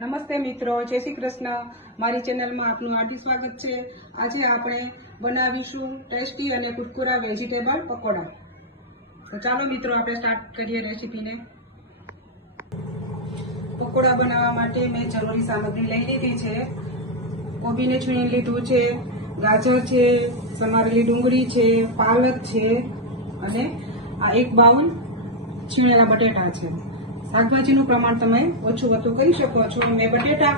નમસ્તે મિત્રો, જય શ્રી કૃષ્ણ. મારી ચેનલમાં આપનું હાર્દિક સ્વાગત છે. આજે આપણે બનાવીશું ટેસ્ટી અને કુરકુરા વેજીટેબલ પકોડા. તો ચાલો મિત્રો આપણે સ્ટાર્ટ કરીએ રેસીપીને. પકોડા બનાવવા માટે મેં જરૂરી સામગ્રી લઈ લીધી છે. કોબીને છીણી લીધું છે, ગાજર છે, સમારેલી ડુંગળી છે, પાલક છે અને આ એક બાઉલ છીણેલા બટેટા છે. શાકભાજીનું પ્રમાણ તમે ઓછું વધુ કરી શકો છો. મેં બટેટા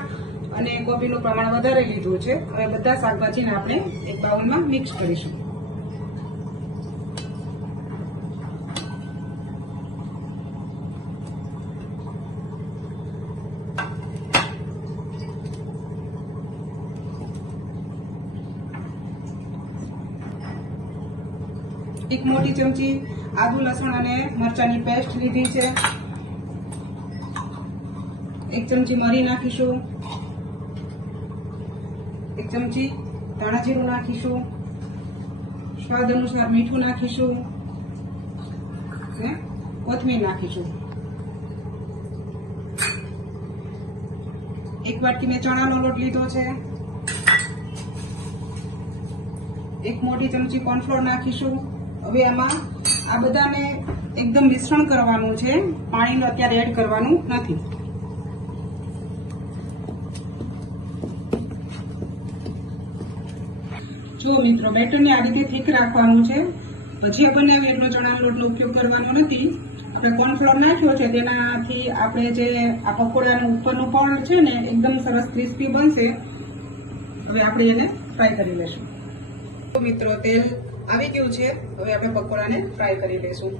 અને કોબીનું પ્રમાણ વધારે લીધું છે. હવે બધા શાકભાજીને આપણે એક બાઉલમાં મિક્સ કરીશું. એક મોટી ચમચી આદુ લસણ અને મરચાંની પેસ્ટ લીધી છે. એક ચમચી મરી નાખીશું. એક ચમચી ધાણા જીરું નાખીશું. સ્વાદ અનુસાર મીઠું નાખીશું અને કોથમીર નાખીશું. એક વાટકી મેં ચણાનો લોટ લીધો છે. એક મોટી ચમચી કોર્નફ્લોર નાખીશું. હવે આમાં આ બધાને એકદમ મિશ્રણ કરવાનું છે. પાણીનું અત્યારે એડ કરવાનું નથી. જો મિત્રો, બેટરને આ રીતે થીક રાખવાનું છે. ભજીયા બનાવીએ એટલો ચણાના લોટનો ઉપયોગ કરવાનો નથી. આપણે કોર્નફ્લોર નાખ્યો છે તેનાથી આપણે જે આ પકોડાનું ઉપરનું પણ છે ને એકદમ સરસ ક્રિસ્પી બનશે. હવે આપણે એને ફ્રાય કરી લઈશું. તો મિત્રો, તેલ આવી ગયું છે. હવે આપણે પકોડાને ફ્રાય કરી લઈશું.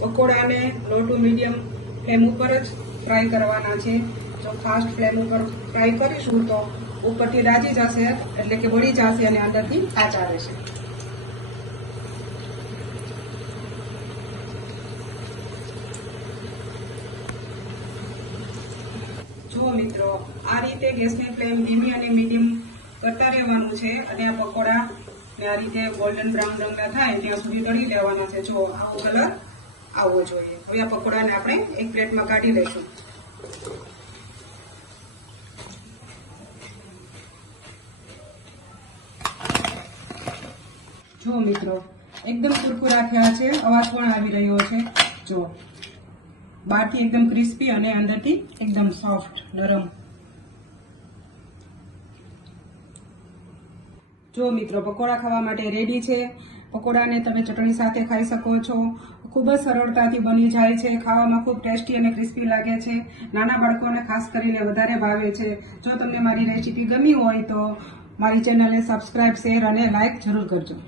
પકોડાને લો ટુ મીડિયમ ફ્લેમ ઉપર જ ફ્રાય કરવાના છે. જો ફાસ્ટ ફ્લેમ ઉપર ફ્રાય કરીશું તો ઉપરથી દાજી જશે, એટલે કે બળી જશે અને અંદરથી કાચા રહેશે. જો મિત્રો, આ રીતે ગેસની ફ્લેમ ધીમી અને મીડિયમ કરતા રહેવાનું છે અને આ પકોડા આ રીતે ગોલ્ડન બ્રાઉન રંગના થાય ત્યાં સુધી તળી લેવાના છે. જો આવો કલર આવવો જોઈએ. હવે આ પકોડાને આપણે એક પ્લેટમાં કાઢી લઈશું. જો મિત્રો, એકદમ કુરકુરા થયા છે. અવાજ પણ આવી રહ્યો છે. જો બહારથી એકદમ ક્રિસ્પી અને અંદરથી એકદમ સોફ્ટ નરમ. જો મિત્રો, પકોડા ખાવા માટે રેડી છે. પકોડાને તમે ચટણી સાથે ખાઈ શકો છો. ખૂબ જ સરળતાથી બની જાય છે. ખાવામાં ખૂબ ટેસ્ટી અને ક્રિસ્પી લાગે છે. નાના બાળકોને ખાસ કરીને વધારે ભાવે છે. જો તમને મારી રેસીપી ગમી હોય તો મારી ચેનલને સબસ્ક્રાઇબ, શેર અને લાઇક જરૂર કરજો.